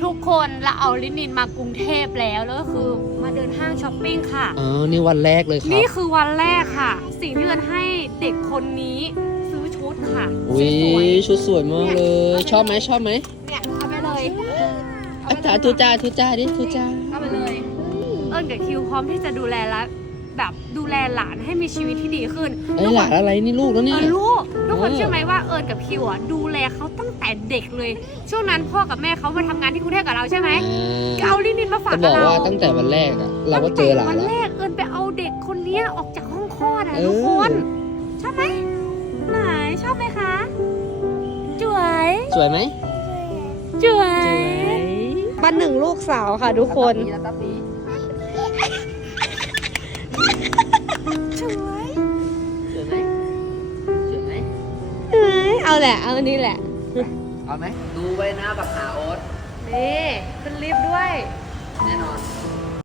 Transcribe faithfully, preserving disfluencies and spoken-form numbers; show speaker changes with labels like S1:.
S1: ทุกคนเราเอาลินินมากรุงเทพแล้วแล้วก็คือมาเดินห้างช้อปปิ้งค่ะ
S2: อ๋อนี่วันแรกเลยครับ
S1: นี่คือวันแรกค่ะ สิ่งที่เอิญให้เด็กคนนี้ซื้อชุดค่ะ
S2: อุ้ย
S1: สวย
S2: ชุดสวยมากเลย ชอบไหมชอบไหม
S1: ๆเนี่ยเอาไปเลยเอา
S2: อา
S1: ไป
S2: จารย์ทุจ้าทุจ้าดิทุจ้า
S1: เอาไปเลย เอิญกับคิวพร้อมที่จะดูแลและแบบดูแลหลานให้มีชีวิตที่ดีขึ้น
S2: ไอ้ยหลานอะไรนี่ลูกแล้ว
S1: เอ
S2: นี่
S1: อลูกทุกคน
S2: เออ
S1: เชื่อไหมว่าเอิญกับคิวอ่ะดูแลเขาตั้งแต่เด็กเลย ช่วงนั้นพ่อกับแม่เขามาทำงานที่กรุงเทพกับเราใช่ไหม
S2: อ่า
S1: ก็เอาลินินมาฝาก
S2: จะบ
S1: กั
S2: อบ ก
S1: เรา
S2: ว่าตั้งแต่วันแรกอะเราก็เจอหลาน
S1: วัน
S2: แล้ว
S1: แรกเอิญไปเอาเด็กคนเนี้ยออกจากห้องคลอดอะ
S2: เออ
S1: ทุกคนชอบไหมไหนชอบไหมคะจวย
S2: สวยไหม
S1: จวยบ้านหนึ่งลูกสาวค่ะทุกคน
S2: แล้วตาปี
S1: สวย
S2: สวยไหมสวยไหม
S1: เอ้ยเอาแหละเอาอันนี้แหละ
S2: เอาไหมดูไว้นะบักหาโอ๊ต
S1: นี่ขึ้นลิฟต์ด้วย